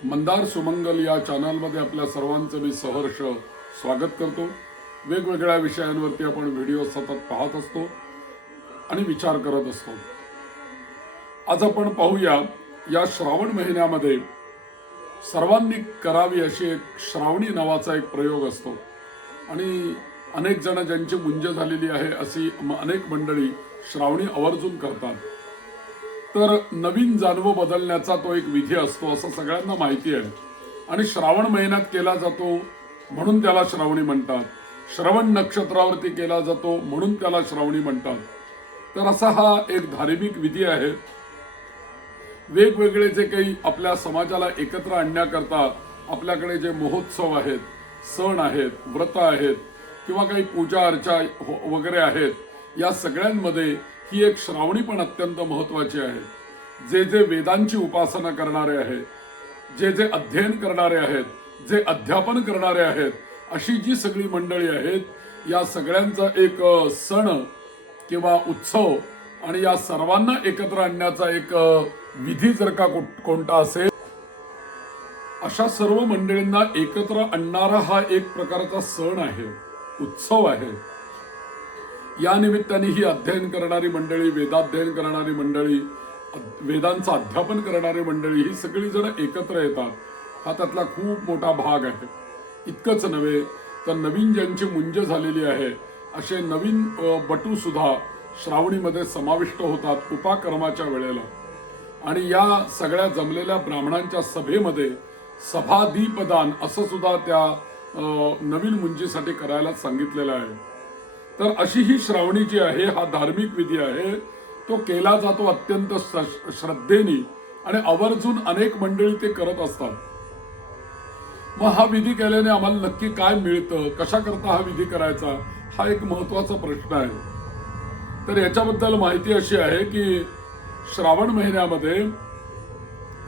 मंदार सुमंगल या चॅनलमध्ये आपल्या सर्वांचं मी सहर्ष स्वागत करतो। वेगवेगळ्या विषयांवरती आपण व्हिडिओ सतत पाहत असतो आणि विचार करत असतो। आज आपण पाहूया या श्रावण महिन्यामध्ये सर्वांनी करावी अशी एक श्रावणी नावाचा एक प्रयोग असतो आणि अनेक जण ज्यांची मुंज झालेली आहे अशी अनेक मंडळी श्रावणी आवर्जून करतात। तर नवीन जानवं बदलण्याचा तो एक विधी असतो असं सगळ्यांना माहिती आहे आणि श्रावण महिन्यात केला जातो म्हणून त्याला श्रावणी म्हणतात। श्रवण नक्षत्रावरती केला जातो म्हणून त्याला श्रावणी म्हणतात। तर असा हा एक धार्मिक विधी आहे। वेगवेगळे जे काही आपल्या समाजाला एकत्र आणण्याकरता आपल्याकडे जे महोत्सव आहेत, सण आहेत, व्रत आहेत किंवा काही पूजा अर्चा वगैरे आहेत, या सगळ्यांमध्ये ही एक श्रावणी पण अत्यंत महत्त्वाची आहे। जे जे वेदांची उपासना करणारे आहेत, जे जे अध्ययन करणारे आहेत, जे अध्यापन करणारे आहेत, अशी जी सगळी मंडळी आहेत, या सगळ्यांचा एक सण किंवा उत्सव आणि या सर्वांना एकत्र आणण्याचा एक विधी जर का कोणता असेल, अशा सर्व मंडळींना एकत्र आणणारा हा एक प्रकारचा सण आहे, उत्सव आहे। या निमित्ताने ही अध्ययन करणारी मंडळी, वेदाध्ययन करणारी मंडळी, वेदांचं अध्यापन करणारी मंडळी ही सगळी जण एकत्र येतात। हा त्यातला खूप मोठा भाग आहे। इतकंच नव्हे तर नवीन ज्यांची मुंज झालेली आहे असे नवीन बटू सुद्धा श्रावणीमध्ये समाविष्ट होतात उपाकर्माच्या वेळेला। आणि या सगळ्या जमलेल्या ब्राह्मणांच्या सभेमध्ये सभादीपदान असं सुद्धा त्या नवीन मुंजीसाठी करायला सांगितलेलं आहे। तर अशी ही श्रावणी जी आहे हा धार्मिक विधी आहे, तो केला जातो अत्यंत श्रद्धेने आणि आवर्जून अनेक मंडळी ते करत असतात। मग हा विधी केल्याने आम्हाला नक्की काय मिळतं, कशा करता हा विधी करायचा, हा एक महत्त्वाचा प्रश्न आहे। तर याच्याबद्दल माहिती अशी आहे की श्रावण महिन्यामध्ये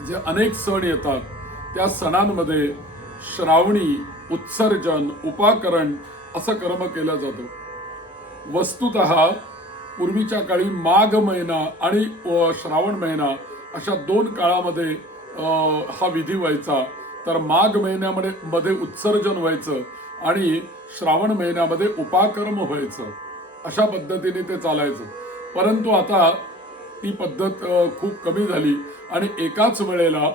जे अनेक सण येतात त्या सणांमध्ये श्रावणी, उत्सर्जन, उपाकरण असं कर्म केलं जातं। वस्तुतः पूर्वीच्या काळी माघ महिना आणि श्रावण महिना अशा दोन काळामध्ये हा विधी व्हायचा। तर माघ महिन्यामध्ये उत्सर्जन व्हायचं आणि श्रावण महिन्यामध्ये उपाकर्म व्हायचं, अशा पद्धतीने ते चालायचं। परंतु आता ती पद्धत खूप कमी झाली आणि एकाच वेळेला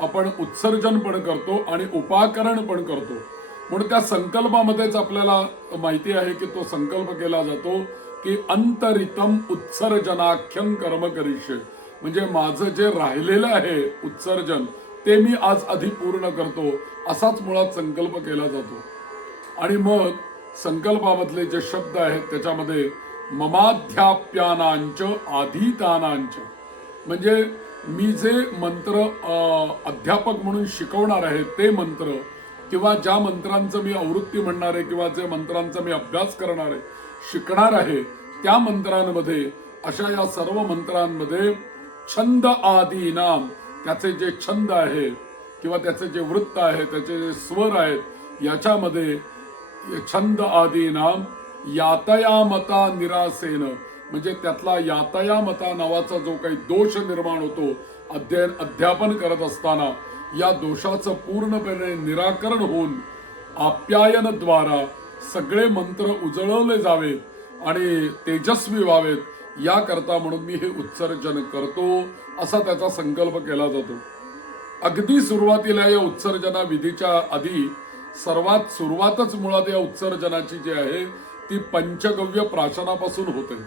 आपण उत्सर्जन पण करतो आणि उपाकरण पण करतो। म्हणून त्या संकल्पामध्येच आपल्याला माहिती आहे की तो संकल्प केला जातो की अंतरितम उत्सर्जनाख्यं कर्म करिष्ये, म्हणजे माझं जे राहिलेलं आहे उत्सर्जन ते मी आज आधी पूर्ण करतो, असाच मुळात संकल्प केला जातो। आणि मग संकल्पामधले जे शब्द आहेत त्याच्यामध्ये ममाध्याप्यानांच आधीतानांच, म्हणजे मी जे मंत्र अध्यापक म्हणून शिकवणार आहे ते मंत्र किंवा ज्या मंत्रांचं मी आवृत्ती म्हणणार आहे किंवा जे मंत्रांचा मी अभ्यास करणार आहे, शिकणार आहे, त्या मंत्रांमध्ये अशा या सर्व मंत्रांमध्ये छंद आदी नाम, त्याचे जे छंद आहे किंवा त्याचे जे वृत्त आहे, त्याचे जे स्वर आहेत, याच्यामध्ये छंद आदी नाम यातयामता निरासेन, म्हणजे त्यातला यातयामता नावाचा जो काही दोष निर्माण होतो अध्यापन करत असताना, या दोषाचं पूर्णपणे निराकरण होऊन आप्यायनद्वारा सगळे मंत्र उजळवले जावेत आणि तेजस्वी व्हावेत, याकरता म्हणून मी हे उत्सर्जन करतो, असा त्याचा संकल्प केला जातो। अगदी सुरुवातीला या उत्सर्जना विधीच्या आधी सर्वात सुरुवातच मुळात या उत्सर्जनाची जी आहे ती पंचगव्य प्राशनापासून होते।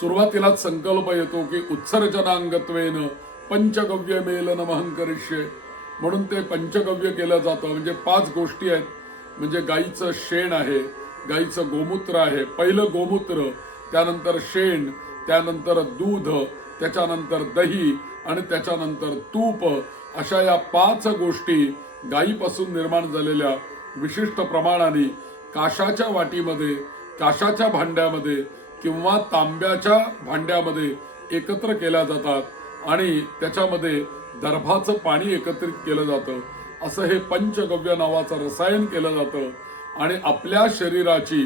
सुरुवातीलाच संकल्प येतो की उत्सर्जनांगत्वेन पंचगव्य मेलनमहं करिष्ये, म्हणून ते पंचगव्य केलं जातं। म्हणजे 5 गोष्टी आहेत, म्हणजे गाईचं शेण आहे, गाईचं गोमूत्र आहे, पहिलं गोमूत्र, त्यानंतर शेण, त्यानंतर दूध, त्याच्यानंतर दही आणि त्याच्यानंतर तूप, अशा या 5 गोष्टी गाईपासून निर्माण झालेल्या विशिष्ट प्रमाणाने काशाच्या वाटीमध्ये, काशाच्या भांड्यामध्ये किंवा तांब्याच्या भांड्यामध्ये एकत्र केल्या जातात आणि त्याच्यामध्ये दर्भाचं पाणी एकत्रित केलं जातं। असं हे पंचगव्य नावाचं रसायन केलं जातं आणि आपल्या शरीराची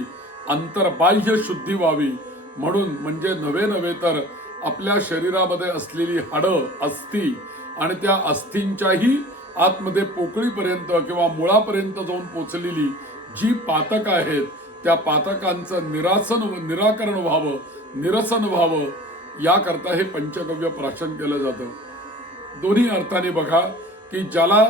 अंतर्बाह्य शुद्धी व्हावी म्हणून, म्हणजे नव्हे तर आपल्या शरीरामध्ये असलेली हाडं, अस्थी आणि त्या अस्थींच्याही आतमध्ये पोकळीपर्यंत किंवा मुळापर्यंत जाऊन पोचलेली जी पातक आहेत त्या पातकांचं निराकरण व्हावं, निरसन व्हावं, याकरता हे पंचगव्य प्राशन केलं जातं. दोन्ही अर्थाने बघा की ज्याला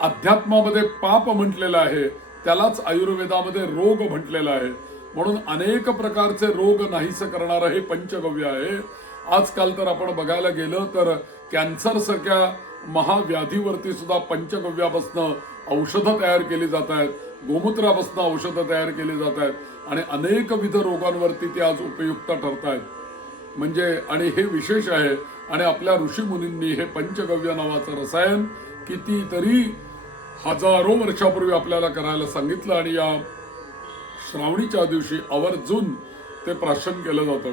अध्यात्मामध्ये पाप म्हटलेलं आहे त्यालाच आयुर्वेदामध्ये रोग म्हटलेला आहे. म्हणून अनेक प्रकारचे रोग नाहीसे करणारं हे पंचगव्य आहे. आजकाल तर आपण बघायला गेलं तर कॅन्सर सारख्या महाव्याधीवरती सुद्धा पंचगव्यापासून औषधं तयार केली जात आहेत, गोमूत्रापासून औषधं तयार केली जात आहेत आणि अनेकविध रोगांवरती ते आज उपयुक्त ठरत आहेत. म्हणजे आणि हे विशेष आहे. आणि आपल्या ऋषीमुनींनी हे पंचगव्य नावाचं रसायन कितीतरी हजारो वर्षापूर्वी आपल्याला करायला सांगितलं आणि या श्रावणीच्या दिवशी आवर्जून ते प्राशन केलं जातं.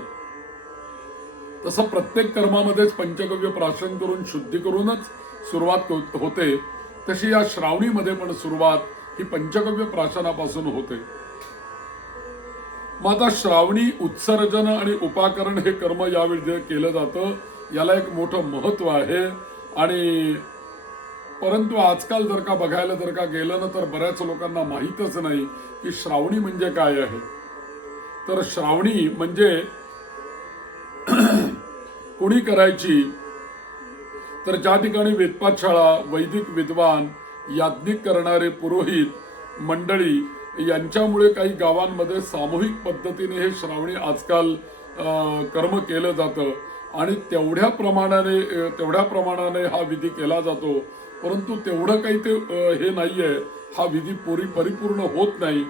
तसं प्रत्येक कर्मामध्येच पंचगव्य प्राशन करून शुद्धी करूनच सुरुवात होते, तशी या श्रावणीमध्ये पण सुरुवात ही पंचगव्य प्राशनापासून होते. मग आता श्रावणी उत्सर्जन आणि उपाकरण हे कर्म यावेळी केलं जातं. याला एक मोठं महत्व आहे. आणि परंतु आजकाल जर का बघायला जर का गेलं ना तर बऱ्याच लोकांना माहीतच नाही की श्रावणी म्हणजे काय आहे. तर श्रावणी म्हणजे कोणी करायची तर ज्या ठिकाणी वेदपाठशाळा, वैदिक विद्वान, याज्ञिक करणारे पुरोहित मंडळी यांच्यामुळे काही गावांमध्ये सामूहिक पद्धतीने हे श्रावणी आजकाल कर्म केलं जातं आणि तेवढ्या प्रमाणाने हा विधी केला जातो. परंतु तेवढं काही ते हे नाहीये, हा विधी परिपूर्ण होत नाही.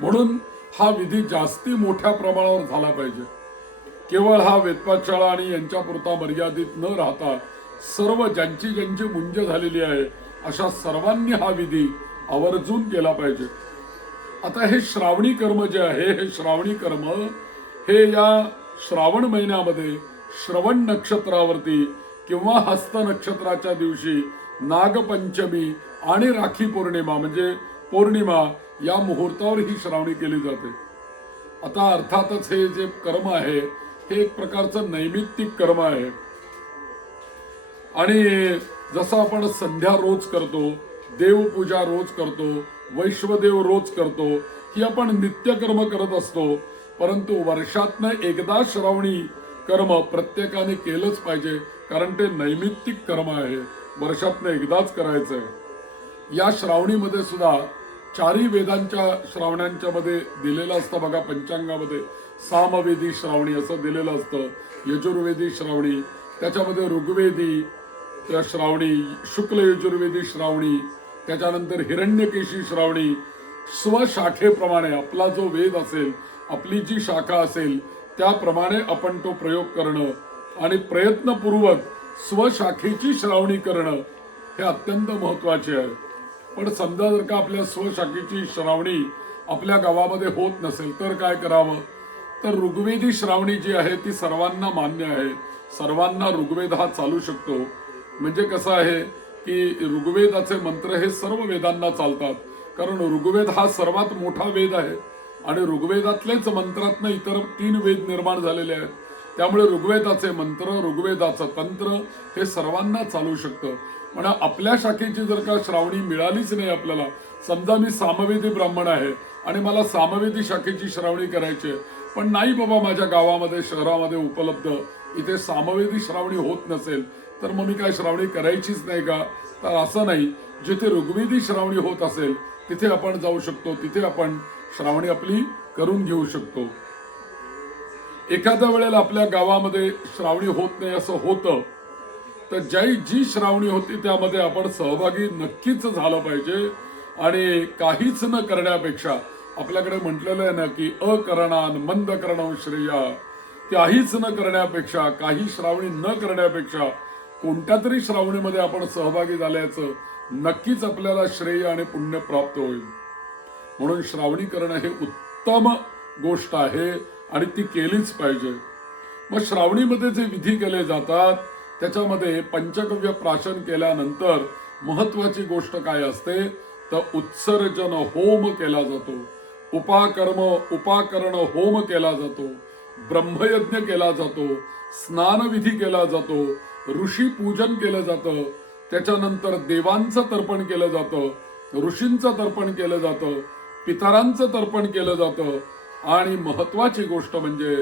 म्हणून हा विधी जास्ती मोठ्या प्रमाणावर झाला पाहिजे. केवळ हा वेदपाठशाळा आणि यांच्यापुरता मर्यादित न राहता सर्व ज्यांची मुंज झालेली आहे अशा सर्वांनी हा विधी आवर्जून केला पाहिजे. आता हे श्रावणी कर्म जे आहे, हे श्रावणी कर्म हे या श्रावण महिन्यामध्ये श्रवण नक्षत्रावरती किंवा हस्त नक्षत्राच्या दिवशी नागपंचमी आणि राखी पौर्णिमा म्हणजे पौर्णिमा या मुहूर्तावर ही श्रावणी केली जाते. आता अर्थातच हे जे कर्म आहे हे एक प्रकारचं नैमित्तिक कर्म आहे. आणि जसं आपण संध्या रोज करतो, देवपूजा रोज करतो, वैश्वदेव रोज करतो, ही आपण नित्यकर्म करत असतो. परंतु वर्षातनं एकदा श्रावणी कर्म प्रत्येकाने केलंच पाहिजे, कारण ते नैमित्तिक कर्म आहे, वर्षातनं एकदाच करायचंय. या श्रावणीमध्ये सुद्धा चारी वेदांच्या श्रावणांच्या मध्ये दिलेलं असतं बघा. पंचांगामध्ये सामवेदी श्रावणी असं दिलेलं असतं, यजुर्वेदी श्रावणी, त्याच्यामध्ये ऋग्वेदी श्रावणी, शुक्ल यजुर्वेदी श्रावणी, त्याच्यानंतर हिरण्यकेशी श्रावणी. स्वशाखेप्रमाणे आपला जो वेद असेल, आपली जी शाखा असेल त्याप्रमाणे आपण तो प्रयोग करणं आणि प्रयत्नपूर्वक स्वशाखेची श्रावणी करणं हे अत्यंत महत्वाचे आहे. पण समजा जर का आपल्या स्वशाखेची श्रावणी आपल्या गावामध्ये होत नसेल तर काय करावं. तर ऋग्वेदी श्रावणी जी आहे ती सर्वांना मान्य आहे, सर्वांना ऋग्वेद हा चालू शकतो. म्हणजे कसं आहे की ऋग्वेदाचे मंत्र हे सर्व वेदांना चालतात, कारण ऋग्वेद हा सर्वात मोठा वेद आहे आणि ऋग्वेदातलेच मंत्रातनं इतर 3 वेद निर्माण झालेले आहेत. त्यामुळे ऋग्वेदाचे मंत्र, ऋग्वेदाचं तंत्र हे सर्वांना चालू शकतं. पण आपल्या शाखेची जर का श्रावणी मिळालीच नाही आपल्याला, समजा मी सामवेदी ब्राह्मण आहे आणि मला सामवेदी शाखेची श्रावणी करायची आहे, पण नाही बाबा माझ्या गावामध्ये शहरामध्ये उपलब्ध इथे सामवेदी श्रावणी होत नसेल, तर मग मी काय श्रावणी करायचीच नाही का. तर असं नाही, जिथे ऋग्वेदी श्रावणी होत असेल तिथे आपण जाऊ शकतो, तिथे आपण श्रावणी आपली करून घेऊ शकतो. एखाद्या वेळेला आपल्या गावामध्ये श्रावणी होत नाही असं होतं, तर जी श्रावणी होती त्यामध्ये आपण सहभागी नक्कीच झालं पाहिजे. आणि काहीच न करण्यापेक्षा, आपल्याकडे म्हटलेलं आहे ना की अकरणान मंद करणं श्रेया, काहीच न करण्यापेक्षा, काही श्रावणी न करण्यापेक्षा कोणत्या तरी श्रावणीमध्ये आपण सहभागी झाल्याचं नक्कीच आपल्याला श्रेय आणि पुण्य प्राप्त होईल. म्हणून श्रावणी करणं हे उत्तम गोष्ट आहे आणि ती केलीच पाहिजे. मग श्रावणीमध्ये जे विधी केले जातात त्याच्यामध्ये पंचगव्य प्राशन केल्यानंतर महत्वाची गोष्ट काय असते तर उत्सर्जन होम केला जातो, उपाकरण होम केला जातो, ब्रह्मयज्ञ केला जातो, स्नानविधी केला जातो, ऋषी पूजन केलं जातं, त्याच्यानंतर देवांचं तर्पण केलं जातं, ऋषींचं तर्पण केलं जातं, पितरांचं तर्पण केलं जातं आणि महत्वाची गोष्ट म्हणजे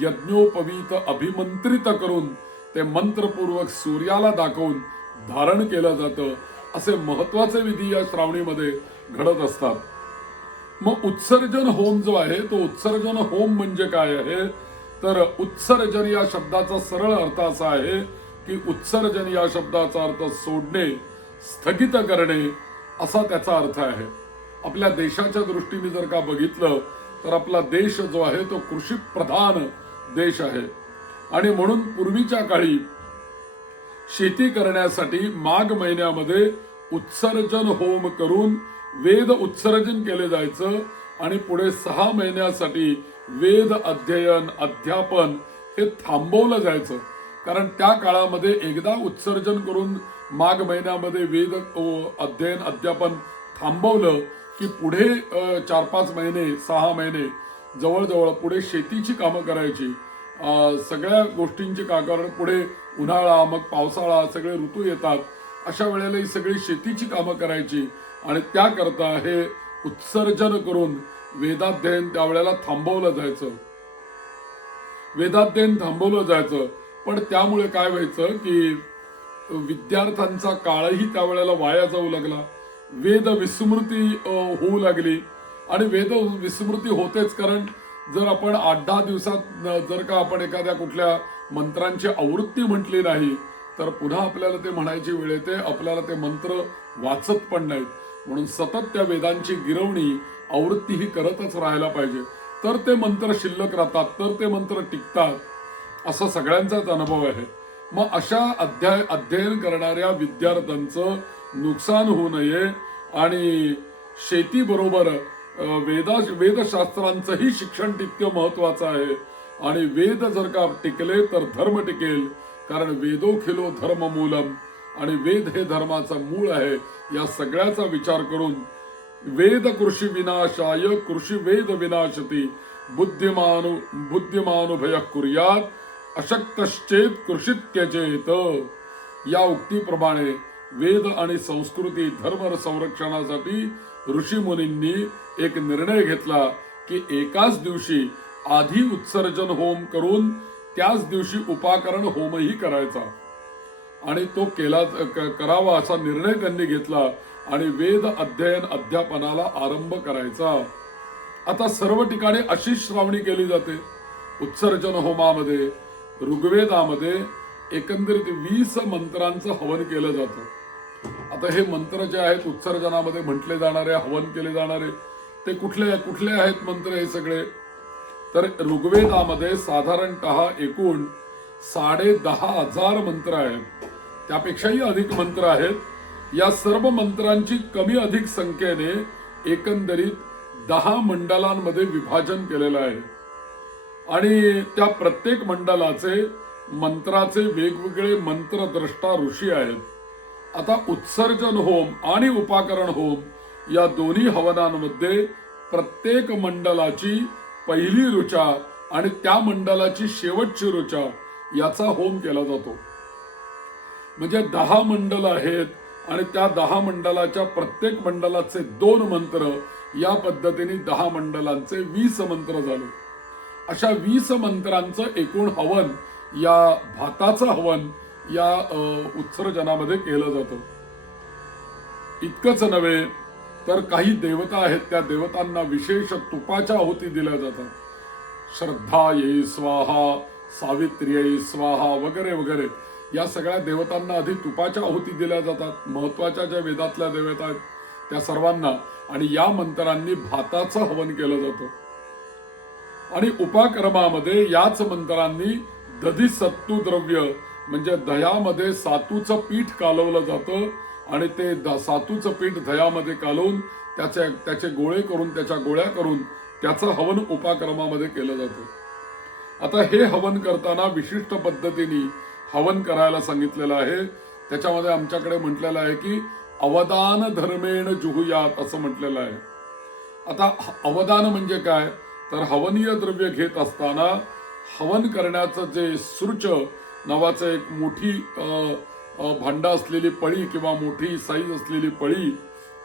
यज्ञोपवीत अभिमंत्रित करून ते मंत्रपूर्वक सूर्याला दाखवून धारण केलं जातं. असे महत्वाचे विधी या श्रावणीमध्ये घडत असतात. मग उत्सर्जन होम जो आहे तो उत्सर्जन होम म्हणजे काय आहे, तर उत्सर्जन या शब्दाचा सरळ अर्थ असा आहे की उत्सर्जन या शब्दाचा अर्थ सोडणे, स्थगित करणे असा त्याचा अर्थ आहे. आपल्या देशाच्या दृष्टीने जर का बघितलं तर आपला देश जो आहे तो कृषी प्रधान देश आहे आणि म्हणून पूर्वीच्या काळी शेती करण्यासाठी माघ महिन्यामध्ये उत्सर्जन होम करून वेद उत्सर्जन केले जायचं आणि पुढे 6 महिन्यासाठी वेद अध्ययन अध्यापन हे थांबवलं जायचं. कारण त्या काळामध्ये एकदा उत्सर्जन करून माघ महिन्यामध्ये वेद अध्ययन अध्यापन थांबवलं की पुढे 4-5 महिने 6 महिने जवळजवळ पुढे शेतीची कामं करायची, सगळ्या गोष्टींची कारण पुढे उन्हाळा मग पावसाळा सगळे ऋतू येतात. अशा वेळेला ही सगळी शेतीची कामं करायची आणि त्याकरता हे उत्सर्जन करून वेदाध्ययन त्यावेळेला थांबवलं जायचं. वेदाध्ययन थांबवलं जायचं पण त्यामुळे काय व्हायचं की विद्यार्थ्यांचा काळही त्यावेळेला वाया जाऊ लागला, वेद विस्मृती होऊ लागली आणि वेद विस्मृती होतेच. कारण जर आपण 8-10 दिवसात जर का आपण एखाद्या कुठल्या मंत्रांची आवृत्ती म्हटली नाही तर पुन्हा आपल्याला ते म्हणायची वेळ येते, आपल्याला ते मंत्र वाचत पण नाहीत. म्हणून सतत त्या वेदांची गिरवणी आवृत्ती ही करतच राहायला पाहिजे, तर ते मंत्र शिल्लक राहतात, तर ते मंत्र टिकतात, असा सगळ्यांचाच अनुभव आहे. मग अशा अध्ययन करणाऱ्या विद्यार्थ्यांचं नुकसान होऊ नये आणि शेतीबरोबर वेदशास्त्रांचंही शिक्षण तितकं महत्वाचं आहे आणि वेद जर का टिकले तर धर्म टिकेल. कारण वेदोखिलो धर्म मूलम आणि वेद हे धर्माचं मूळ आहे. या सगळ्याचा विचार करून वेद कृषी विनाशाय कृषी वेद विनाशती बुद्धिमानुभय कुर्यात अशक्तश्चेत कृषी त्यजेत या उक्तीप्रमाणे वेद आणि संस्कृती धर्म संरक्षणासाठी ऋषी मुनींनी एक निर्णय घेतला की एकाच दिवशी आधी उत्सर्जन होम करून त्याच दिवशी उपाकरण होमही करायचा आणि तो करावा असा निर्णय त्यांनी घेतला आणि वेद अध्ययन अध्यापनाला आरंभ करायचा. आता सर्व ठिकाणी अशीच श्रावणी केली जाते. उत्सर्जन होमामध्ये ऋग्वेदामध्ये एकंदरीत 20 मंत्रांचं हवन केलं जातं. आता हे मंत्र जे आहेत उत्सर्जनामध्ये म्हटले जाणारे हवन केले जाणारे ते कुठले आहेत मंत्र हे सगळे, तर ऋग्वेदामध्ये साधारणतः एकूण 10,500 मंत्र आहेत, त्यापेक्षाही अधिक मंत्र आहेत. या सर्व मंत्रांची कमी अधिक संख्येने एकंदरीत 10 मंडलांमध्ये विभाजन केलेलं आहे आणि त्या प्रत्येक मंडलाचे मंत्राचे वेगवेगळे मंत्रद्रष्टा ऋषी आहेत. आता उत्सर्जन होम आणि उपाकरण होम या दोन्ही हवनांमध्ये प्रत्येक मंडलाची पहिली ऋचा आणि त्या मंडलाची शेवटची ऋचा याचा होम केला जातो. म्हणजे 10 मंडल आहेत आणि त्या 10 मंडलाच्या प्रत्येक मंडलाचे 2 मंत्र, या पद्धतीने 10 मंडलांचे 20 मंत्र झाले. अशा 20 मंत्रांचं एकूण हवन, या भाताचं हवन या उत्सर्जनामध्ये केलं जातं. इतकंच नव्हे तर काही देवता आहेत, त्या देवतांना विशेष तुपाच्या आहुती दिल्या जातात. श्रद्धायै स्वाहा, सावित्र्यै स्वाहा वगैरे वगैरे या सगळ्या देवतांना आधी तुपाच्या आहुती दिल्या जातात. महत्वाच्या ज्या वेदातल्या देवता आहेत त्या सर्वांना, आणि या मंत्रांनी भाताचं हवन केलं जातं. आणि उपाकर्मामध्ये याच मंत्रांनी दधी सत्तू द्रव्य म्हणजे दह्यामध्ये सातूचं पीठ कालवलं जातं आणि ते सातूचं पीठ दह्यामध्ये कालवून त्याचे गोळे करून त्याच्या गोळ्या करून त्याचं हवन उपाकर्मामध्ये केलं जातं. आता हे हवन करताना विशिष्ट पद्धतीने हवन करायला सांगितलेलं आहे. त्याच्यामध्ये आमच्याकडे म्हटलेलं आहे की अवदान धर्मेण जुहुयात असं म्हटलेलं आहे. आता अवदान म्हणजे काय, तर हवनीय द्रव्य घेत असताना हवन करण्याचं जे सृच नावाचं एक मोठी भांडा असलेली पळी किंवा मोठी साईज असलेली पळी,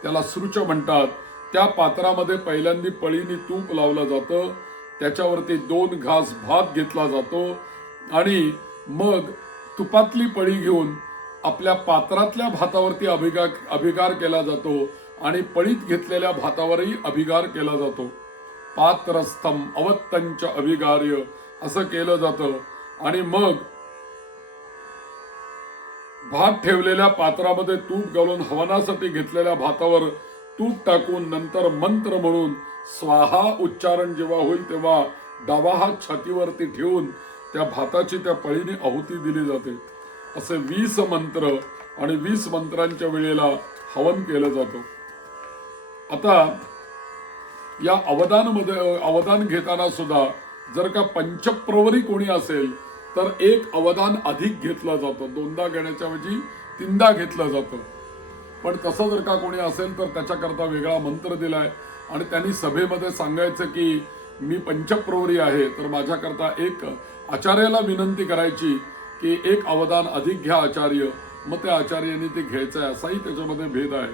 त्याला सृच म्हणतात. त्या पात्रामध्ये पहिल्यांदा पळीने तूप लावलं जातं, त्याच्यावरती 2 घास भात घेतला जातो आणि मग तुपातली पळी घेऊन आपल्या पात्रातल्या भातावरती अभिगार केला जातो आणि पळीत घेतलेल्या भातावरही अभिगार केला जातो. पात्रस्थम अवत्तंच अभिगार्य असं केलं जातं. आणि मग भात ठेवलेल्या पात्रामध्ये तूप घालून हवनासाठी घेतलेल्या भातावर तूप टाकून नंतर मंत्र म्हणून स्वाहा उच्चारण जेव्हा होईल तेव्हा डावा हात छातीवरती ठेवून त्या भाताची त्या पळीने आहुती दिली जाते. असे 20 मंत्र आणि 20 मंत्रांच्या वेळेला हवन केलं जातं. आता या अवदान घेताना सुद्धा जर का पंचप्रवरी कोणी असेल तर एक अवदान अधिक घेतलं जातं. 2दा घेण्याच्या ऐवजी 3दा घेतलं जातं. पण तसं जर का कोणी असेल तर त्याच्याकरता वेगळा मंत्र दिलाय आणि त्यांनी सभेमध्ये सांगायचं की मी पंचप्रवरी आहे, तर माझ्याकरता एक आचार्याला विनंती करायची की एक अवदान अधिक घ्या आचार्य, मग त्या आचार्याने ते घ्यायचंय. असाही त्याच्यामध्ये भेद आहे.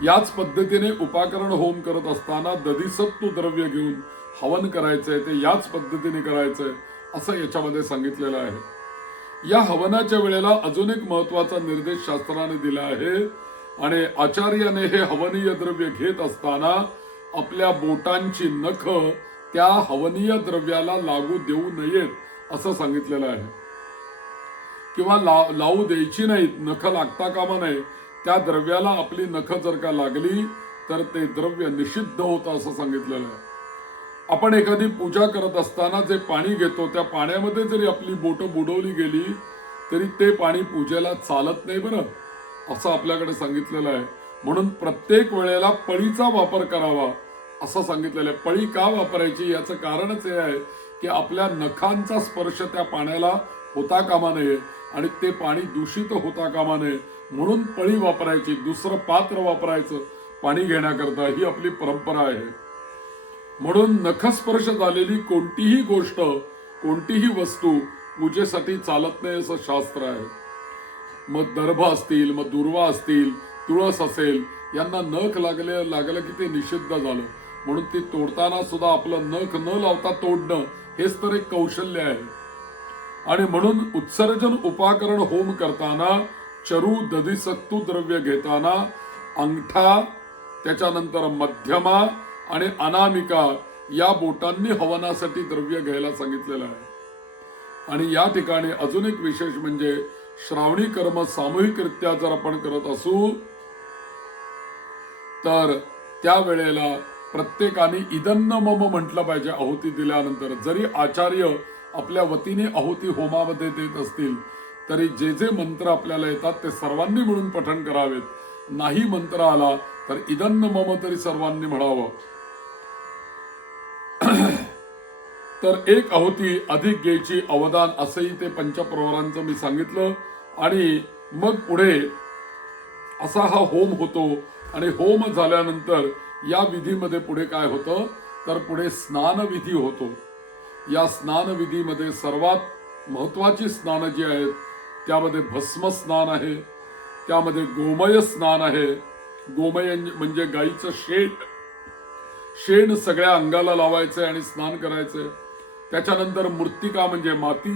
याच पद्धतीने उपाकरण होम करत असताना दधिसत्व द्रव्य घेऊन हवन करायचंय, ते याच पद्धतीने करायचंय असं याच्यामध्ये सांगितलेलं आहे. या हवनाच्या वेळेला अजून एक महत्वाचा निर्देश शास्त्राने दिला आहे आणि आचार्याने हे हवनीय द्रव्य घेत असताना आपल्या बोटांची नख त्या हवनीय द्रव्याला लागू देऊ नयेत असं सांगितलेलं आहे. किंवा लावू द्यायची नाहीत, नख लागता कामा नये. त्या द्रव्याला आपली नख जर का लागली तर ते द्रव्य निषिद्ध होतं असं सांगितलेलं आहे. आपण एखादी पूजा करत असताना जे पाणी घेतो त्या पाण्यामध्ये जरी आपली बोटं बुडवली गेली तरी ते पाणी पूजेला चालत नाही बरं, असं आपल्याकडे सांगितलेलं आहे. म्हणून प्रत्येक वेळेला पळीचा वापर करावा असं सांगितलेलं आहे. पळी का वापरायची याचं कारणच हे आहे की आपल्या नखांचा स्पर्श त्या पाण्याला होता कामा नये आणि ते पाणी दूषित होता कामा नये, म्हणून पळी वापरायची. दुसरं पात्र वापरायचं पाणी घेण्याकरता, ही आपली परंपरा आहे. म्हणून नखस्पर्श झालेली कोणतीही गोष्ट, कोणतीही वस्तू पूजेसाठी चालत नाही असं शास्त्र आहे. मग दर्भ असतील, मग दुर्वा असतील, तुळस असेल, यांना नख लागलं की ते निषिद्ध झालं. म्हणून ती तोडताना सुद्धा आपलं नख न लावता तोडणं हेच तर एक कौशल्य आहे. आणि म्हणून उत्सर्जन उपाकरण होम करताना चरू दधिसत्तू द्रव्य घेताना अंगठा, त्याच्यानंतर मध्यमा आणि अनामिका या बोटांनी हवनासाठी द्रव्य घ्यायला सांगितलेलं आहे. आणि या ठिकाणी अजून एक विशेष म्हणजे श्रावणी कर्म सामूहिकरित्या जर आपण करत असू तर त्यावेळेला प्रत्येकाने इदन्न मम म्हटलं पाहिजे आहुती दिल्यानंतर. जरी आचार्य आपल्या वतीने आहुती होमामध्ये देत असतील तरी जे जे मंत्र आपल्याला येतात ते सर्वांनी मिळून पठण करावेत. नाही मंत्र आला तर इदन्न मम तरी सर्वांनी म्हणावं. तर एक आहुती अधिक घ्यायची अवदान असंही ते पंचप्रवरांचं मी सांगितलं. आणि मग पुढे असा हा होम होतो आणि होम झाल्यानंतर या विधीमध्ये पुढे काय होतं तर पुढे स्नान विधी होतो. या स्नान विधीमध्ये सर्वात महत्वाची स्नान जी आहेत त्यामध्ये भस्म स्नान आहे, त्यामध्ये गोमय स्नान आहे. गोमय म्हणजे गाईचं शेण सगळ्या अंगाला लावायचंय आणि स्नान करायचंय. त्याच्यानंतर मृत्तिका म्हणजे माती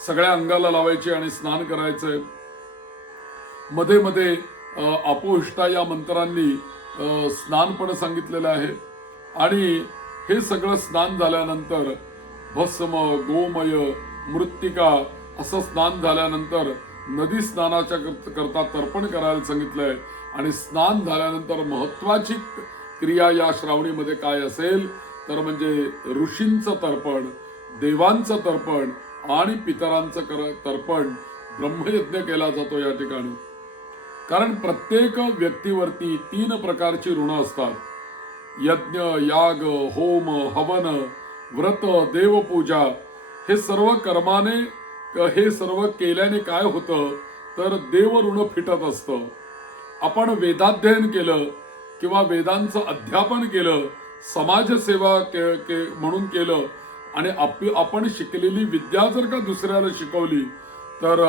सगळ्या अंगाला लावायची आणि स्नान करायचंय. मध्ये मध्ये अपोहिष्टा या मंत्रांनी स्नान पण सांगितलेलं आहे. आणि हे सगळं स्नान झाल्यानंतर भस्म, गोमय, मृत्तिका असं स्नान झाल्यानंतर नदी स्नानाच्या करता तर्पण करायला सांगितलंय. आणि स्नान झाल्यानंतर महत्वाची क्रिया या श्रावणीमध्ये काय असेल तर म्हणजे ऋषींचं तर्पण, देवांचं तर्पण आणि पितरांचं तर्पण, ब्रह्मयज्ञ केला जातो या ठिकाणी. कारण प्रत्येक व्यक्तीवरती 3 प्रकारची ऋण असतात. यज्ञ, याग, होम, हवन, व्रत, देवपूजा हे सर्व कर्माने, हे सर्व केल्याने काय होतं तर देव ऋण फिटत असतं. आपण वेदाध्ययन केलं किंवा वेदांचं अध्यापन केलं, समाजसेवा म्हणून केलं आणि आपण शिकलेली विद्या जर का दुसऱ्याला शिकवली तर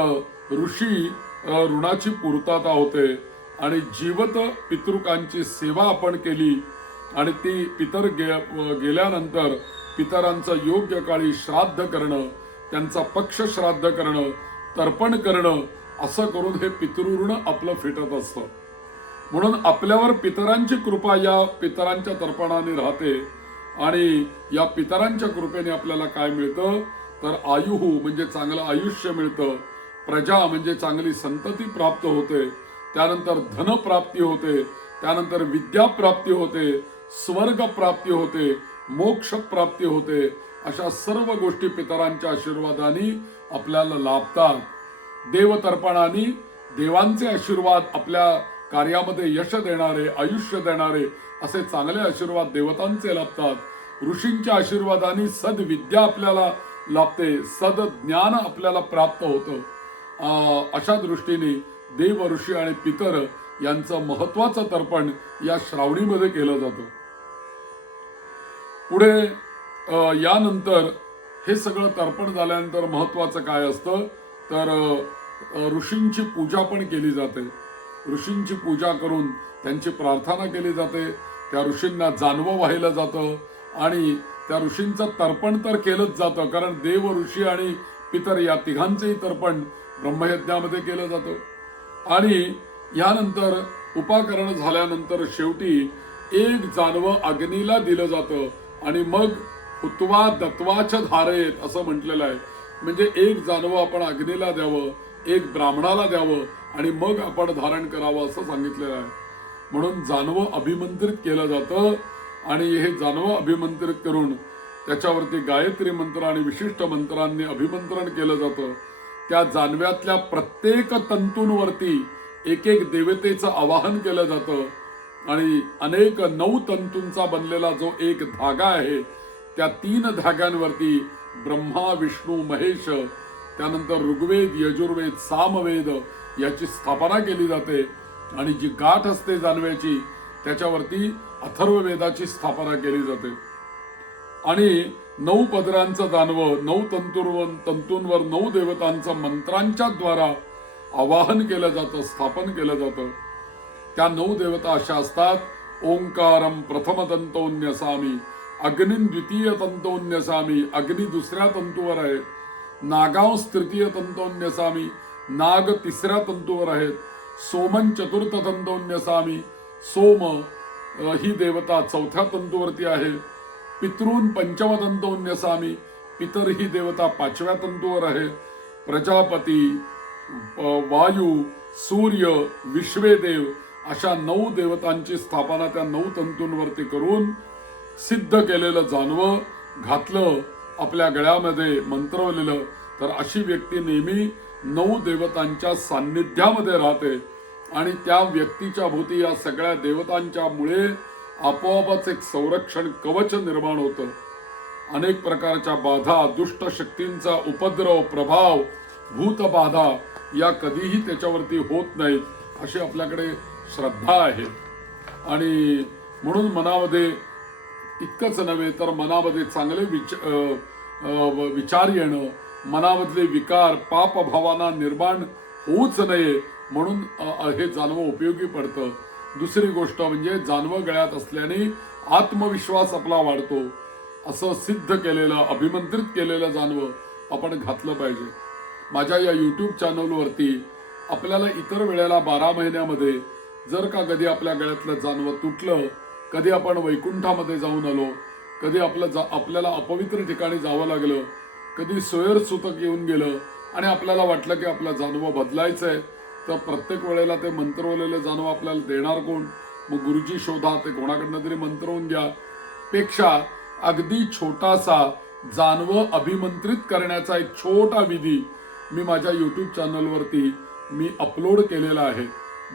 ऋषी ऋणाची पूर्तता होते आणि जीवत पितृकांची सेवा आपण केली आणि ती पितर गेल्यानंतर पितरांचं योग्य काळी श्राद्ध करणं, त्यांचा पक्ष श्राद्ध करणं, तर्पण करणं, असं करून हे पितृऋण आपलं फिटत असतं. म्हणून आपल्यावर पितरांची कृपा या पितरांच्या तर्पणाने राहते आणि या पितरांच्या कृपेने आपल्याला काय मिळतं तर आयुहू म्हणजे चांगलं आयुष्य मिळतं, प्रजा म्हणजे चांगली संतती प्राप्त होते, त्यानंतर धन प्राप्ती होते, त्यानंतर विद्या प्राप्ती होते, स्वर्ग प्राप्ती होते, मोक्ष प्राप्ती होते. अशा सर्व गोष्टी पितरांच्या आशीर्वादाने आपल्याला लाभतात. देवतर्पणाने देवांचे आशीर्वाद आपल्या कार्यामध्ये यश देणारे, आयुष्य देणारे असे चांगले आशीर्वाद देवतांचे लाभतात. ऋषींच्या आशीर्वादाने सद्विद्या आपल्याला लाभते, सद्ज्ञान आपल्याला प्राप्त होतं. अशा दृष्टीने देव, ऋषी आणि पितर यांचं महत्वाचं तर्पण या श्रावणीमध्ये केलं जातं. पुढे यानंतर हे सगळं तर्पण झाल्यानंतर महत्वाचं काय असतं तर ऋषींची पूजा पण केली जाते. ऋषींची पूजा करून त्यांची प्रार्थना केली जाते, त्या ऋषींना जानवं वाहिलं जातं आणि त्या ऋषींचं तर्पण तर केलंच जातं, कारण देव, ऋषी आणि पितर या तिघांचेही तर्पण ब्रह्मयज्ञामध्ये केलं जातं. आणि यानंतर उपाकरण झाल्यानंतर शेवटी एक जानवं अग्नीला दिलं जातं आणि मग हुत्वा दत्वाच्या धारेत असं म्हटलेलं आहे. म्हणजे एक जानवं आपण अग्नीला द्यावं, एक ब्राह्मणाला द्यावं आणि मग आपण धारण करावं असं सांगितलेलं आहे. म्हणून जानवं अभिमंत्रित केलं जातं आणि हे जानवं अभिमंत्रित करून त्याच्यावरती गायत्री मंत्र आणि विशिष्ट मंत्रांनी अभिमंत्रण केलं जातं. त्या जानव्यातल्या प्रत्येक तंतूंवरती एक एक देवतेचं आवाहन केलं जातं आणि अनेक 9 तंतूंचा बनलेला जो एक धागा आहे त्या 3 धाग्यांवरती ब्रह्मा, विष्णू, महेश, त्यानंतर ऋग्वेद, यजुर्वेद, सामवेद याची स्थापना केली जाते आणि जी गाठ असते जानव्याची त्याच्यावरती अथर्ववेदाची स्थापना केली जाते. आणि 9 पदरांचं जानवं 9 तंतूंवर 9 देवतांचं मंत्रांच्या द्वारा आवाहन केलं जातं, स्थापन केलं जातं. त्या 9 देवता अशा असतात: ओंकारम प्रथम तंतोन्यसामी, अग्निं द्वितीय तंतोन्यसामी, अग्नि दुसऱ्या तंतूवर आहे, नागांस तृतीय तंतोन्यसामी, नाग तिसऱ्या तंतूवर आहेत, सोमन चतुर्थ तंतोन्यसामी, सोम ही देवता 4थ्या तंतूवरती आहे, पितॄन पंचम तंतोन्यसामी, पितर ही देवता 5व्या तंतूवर आहे, प्रजापती, वायू, सूर्य, विश्वेदेव अशा 9 देवतांची स्थापना त्या 9 तंतूंवरती करून सिद्ध केलेलं जानवं घातलं, आपल्या गळ्यामध्ये मंत्रवलेलं, तर अशी व्यक्ती नेहमी 9 देवतांच्या सान्निध्यामध्ये राहते आणि त्या व्यक्तीच्या भोवती या सगळ्या देवतांच्या मुळे आपोआपच एक संरक्षण कवच निर्माण होतं. अनेक प्रकारच्या बाधा, दुष्ट शक्तींचा उपद्रव, प्रभाव, भूतबाधा या कधीही त्याच्यावरती होत नाहीत अशी आपल्याकडे श्रद्धा आहे. आणि म्हणून मनामध्ये इतकंच नव्हे तर मनामध्ये चांगले विचार येणं, मनामधले विकार, पाप भावना निर्माण होऊच नये म्हणून हे जानवं उपयोगी पडतं. दुसरी गोष्ट म्हणजे जानवं गळ्यात असल्याने आत्मविश्वास आपला वाढतो. असं सिद्ध केलेलं, अभिमंत्रित केलेलं जानवं आपण घातलं पाहिजे. माझ्या या YouTube चॅनलवरती आपल्याला इतर वेळेला 12 महिन्यामध्ये जर का कधी आपल्या गळ्यातलं जानवं तुटलं, कधी आपण वैकुंठामध्ये जाऊन आलो, कधी आपल्याला अपवित्र ठिकाणी जावं लागलं, कधी सोयर सुतक येऊन गेलं आणि आपल्याला वाटलं की आपलं जानवं बदलायचंय, तर प्रत्येक वेळेला ते मंत्रवलेलं जानवं आपल्याला देणार कोण? मग गुरुजी शोधा, ते कोणाकडनं तरी मंत्रवून घ्या. पेक्षा अगदी छोटासा जानवं अभिमंत्रित करण्याचा एक छोटा विधी मी माझ्या YouTube चॅनलवरती मी अपलोड केलेला आहे.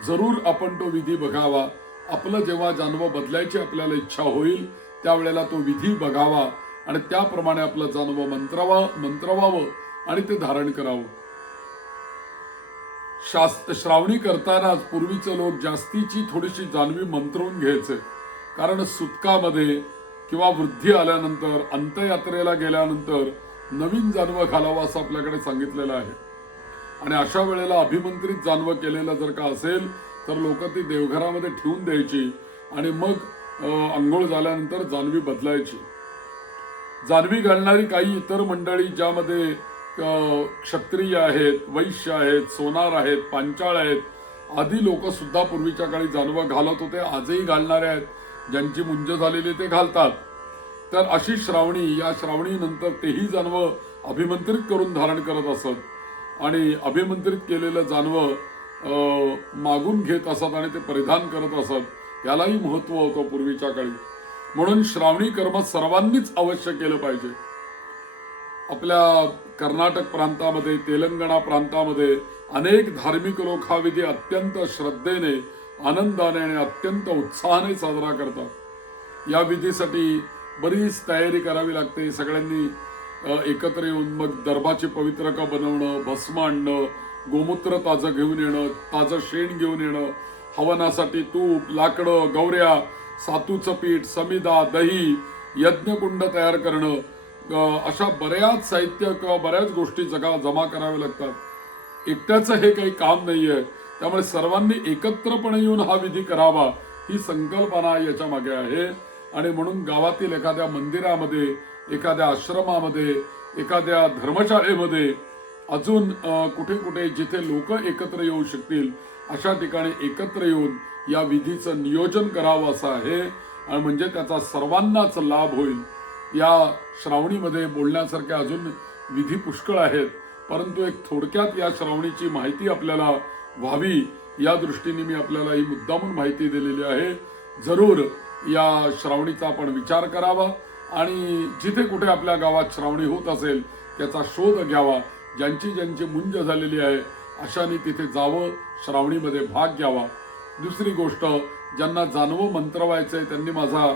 जरूर आपण तो विधी बघावा. आपलं जेव्हा जानवं बदलायची आपल्याला इच्छा होईल त्यावेळेला तो विधी बघावा आणि त्याप्रमाणे आपलं जानवं मंत्रवावं आणि ते धारण करावं. श्रावणी करताना पूर्वीचे लोक जास्तीची थोडीशी जानवी मंत्रवून घ्यायचे, कारण सुतकामध्ये किंवा वृद्धी आल्यानंतर, अंत्ययात्रेला गेल्यानंतर नवीन जानवं घालावं असं आपल्याकडे सांगितलेलं आहे. आणि अशा वेळेला अभिमंत्रित जानवं केलेलं जर का असेल तर लोक ती देवघरामध्ये ठेवून द्यायची आणि मग अंघोळ झाल्यानंतर जानवी बदलायची. जानवी घालणारी काही इतर मंडळी ज्यामध्ये क्षत्रिय आहेत, वैश्य आहेत, सोनार आहेत, पांचाळ आहेत आदी लोक सुद्धा पूर्वीच्या काळी जानवं घालत होते, आजही घालणारे आहेत. ज्यांची मुंज झालेली ते घालतात. तर अशी श्रावणी, या श्रावणीनंतर तेही जानवं अभिमंत्रित करून धारण करत असत आणि अभिमंत्रित केलेलं जानवं मागून घेत असत आणि ते परिधान करत असत. यालाही महत्व होतं पूर्वीच्या काळी. म्हणून श्रावणी कर्म सर्वांनीच अवश्य केलं पाहिजे. आपल्या कर्नाटक प्रांतामध्ये, तेलंगणा प्रांतामध्ये अनेक धार्मिक लोक हा विधी अत्यंत श्रद्धेने, आनंदाने आणि अत्यंत उत्साहाने साजरा करतात. या विधीसाठी बरीच तयारी करावी लागते. सगळ्यांनी एकत्र येऊन मग दर्भाची पवित्रका बनवणं, भस्म आणणं, गोमूत्र ताजं घेऊन येणं, ताजं शेण घेऊन येणं, हवनासाठी तूप, लाकडं, गौऱ्या, सातूचं पीठ, समिदा, दही, यज्ञकुंड तयार करणं, अशा बऱ्याच साहित्य किंवा बऱ्याच गोष्टी जमा कराव्या लागतात. एकट्याचं हे काही काम नाहीये. त्यामुळे सर्वांनी एकत्रपणे येऊन हा विधी करावा ही संकल्पना याच्या मागे आहे. आणि म्हणून गावातील एखाद्या मंदिरामध्ये, एखाद्या आश्रमामध्ये, एखाद्या धर्मशाळेमध्ये, अजून कुठे कुठे जिथे लोक एकत्र येऊ शकतील अशा ठिकाणी एकत्र येऊन या विधीचं नियोजन करावं असं आहे. आणि म्हणजे त्याचा सर्वांनाच लाभ होईल. या श्रावणीमध्ये बोलण्यासारख्या अजून विधी पुष्कळ आहेत, परंतु एक थोडक्यात या श्रावणीची माहिती आपल्याला व्हावी या दृष्टीने मी आपल्याला ही मुद्दामून माहिती दिलेली आहे. जरूर या श्रावणीचा आपण विचार करावा आणि जिथे कुठे आपल्या गावात श्रावणी होत असेल त्याचा शोध घ्यावा. ज्यांची मुंज झालेली आहे अशांनी तिथे जावं, श्रावणीमध्ये भाग घ्यावा. दुसरी गोष्ट, ज्यांना जानवं मंत्रवायचंय त्यांनी माझा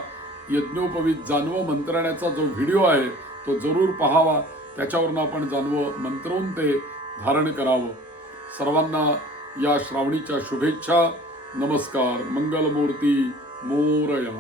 यज्ञोपवीत जानवं मंत्रण्याचा जो व्हिडिओ आहे तो जरूर पाहावा. त्याच्यावरून आपण जानवं मंत्रवून ते धारण करावं. सर्वांना या श्रावणीच्या शुभेच्छा. नमस्कार. मंगलमूर्ती मोरया.